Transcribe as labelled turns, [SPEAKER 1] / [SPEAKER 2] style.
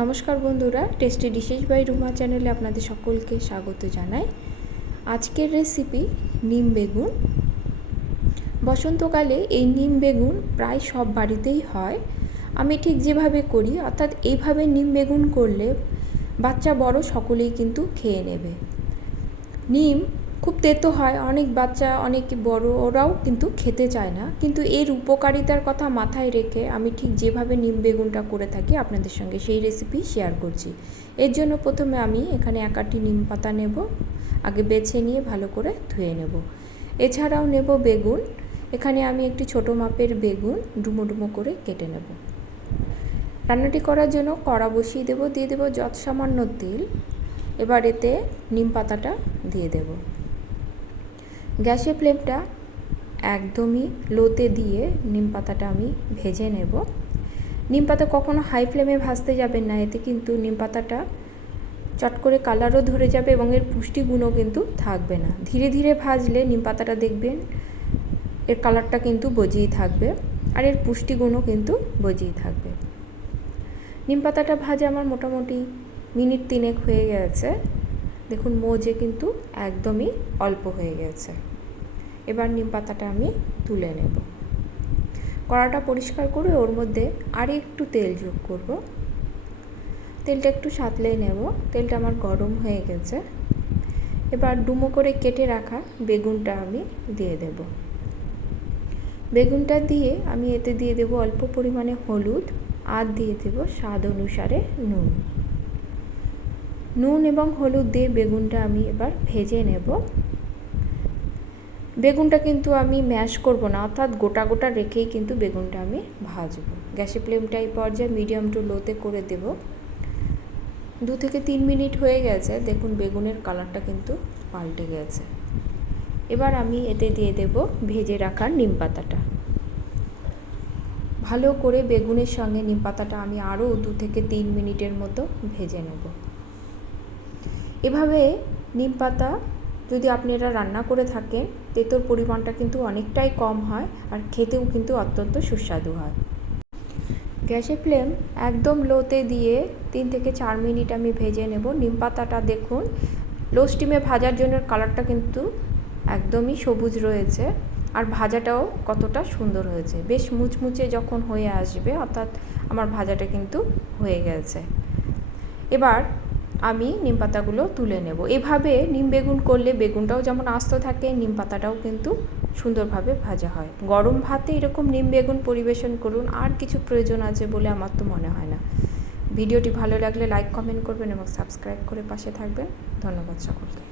[SPEAKER 1] নমস্কার বন্ধুরা tasty dishes by Ruma চ্যানেলে আপনাদের সকলকে স্বাগত জানাই। আজকের রেসিপি নিম বেগুন। বসন্তকালে এই নিম বেগুন প্রায় সব বাড়িতেই হয়। আমি ঠিক যেভাবে করি, অর্থাৎ এইভাবে নিম বেগুন করলে বাচ্চা বড় সকলেই কিন্তু খেয়ে নেবে। নিম খুব তেতো হয়, অনেক বাচ্চা, অনেক বড়, ওরাও কিন্তু খেতে চায় না। কিন্তু এর উপকারিতার কথা মাথায় রেখে আমি ঠিক যেভাবে নিম বেগুনটা করে থাকি আপনাদের সঙ্গে সেই রেসিপি শেয়ার করছি। এর জন্য প্রথমে আমি এখানে একাটি নিম পাতা নেব, আগে বেছে নিয়ে ভালো করে ধুয়ে নেব। এছাড়াও নেব বেগুন, এখানে আমি একটি ছোট মাপের বেগুন ডুমো ডুমো করে কেটে নেব। রান্নাটি করার জন্য কড়া বসিয়ে দেবো, দিয়ে দেবো যত সামান্য তেল, এবার এতে নিম পাতাটা দিয়ে দেবো। গ্যাসের ফ্লেমটা একদমই লোতে দিয়ে নিম পাতাটা আমি ভেজে নেব। নিম পাতা কখনো হাই ফ্লেমে ভাজতে যাবেন না, এতে কিন্তু নিম পাতাটা চট করে কালারও ধরে যাবে এবং এর পুষ্টিগুণও কিন্তু থাকবে না। ধীরে ধীরে ভাজলে নিম পাতাটা দেখবেন এর কালারটা কিন্তু বজিয়ে থাকবে আর এর পুষ্টিগুণও কিন্তু বজিয়ে থাকবে। নিম পাতাটা ভাজা আমার মোটামুটি মিনিট তিনেক হয়ে গেছে। দেখুন, মোজে কিন্তু একদমই অল্প হয়ে গেছে। এবার নিম পাতাটা আমি তুলে নেব। কড়াটা পরিষ্কার করে ওর মধ্যে আর একটু তেল যোগ করব। তেলটা একটু সাতলে নেব। তেলটা আমার গরম হয়ে গেছে। এবার ডুমো করে কেটে রাখা বেগুনটা আমি দিয়ে দেব। বেগুনটা দিয়ে আমি এতে দিয়ে দেব অল্প পরিমাণে হলুদ আর দিয়ে দেব স্বাদ অনুসারে নুন। নুন এবং হলুদ দিয়ে বেগুনটা আমি এবার ভেজে নেব। বেগুনটা কিন্তু আমি ম্যাশ করব না, অর্থাৎ গোটা গোটা রেখেই কিন্তু বেগুনটা আমি ভাজবো। গ্যাসের ফ্লেমটা এই পর্যায়ে মিডিয়াম টু লোতে করে দেব। দু থেকে তিন মিনিট হয়ে গেছে, দেখুন বেগুনের কালারটা কিন্তু পাল্টে গেছে। এবার আমি এতে দিয়ে দেব ভেজে রাখার নিম পাতাটা। ভালো করে বেগুনের সঙ্গে নিম পাতাটা আমি আরও দু থেকে তিন মিনিটের মতো ভেজে নেব। এভাবে নিম পাতা যদি আপনি এটা রান্না করে থাকেন, তেতোর পরিমাণটা কিন্তু অনেকটাই কম হয় আর খেতেও কিন্তু অত্যন্ত সুস্বাদু হয়। গ্যাসের ফ্লেম একদম লোতে দিয়ে তিন থেকে চার মিনিট আমি ভেজে নেব। নিম পাতাটা দেখুন, লো স্টিমে ভাজার জন্য কালারটা কিন্তু একদমই সবুজ রয়েছে আর ভাজাটাও কতটা সুন্দর হয়েছে। বেশ মুচমুচে যখন হয়ে আসবে, অর্থাৎ আমার ভাজাটা কিন্তু হয়ে গেছে। এবার আমি নিম পাতাগুলো তুলে নেব। এভাবে নিম বেগুন করলে বেগুনটাও যেমন আস্ত থাকে, নিম পাতাটাও কিন্তু সুন্দরভাবে ভাজা হয়। গরম ভাতে এরকম নিম বেগুন পরিবেশন করুন, আর কিছু প্রয়োজন আছে বলে আমার তো মনে হয় না। ভিডিওটি ভালো লাগলে লাইক, কমেন্ট করবেন এবং সাবস্ক্রাইব করে পাশে থাকবেন। ধন্যবাদ সকলকে।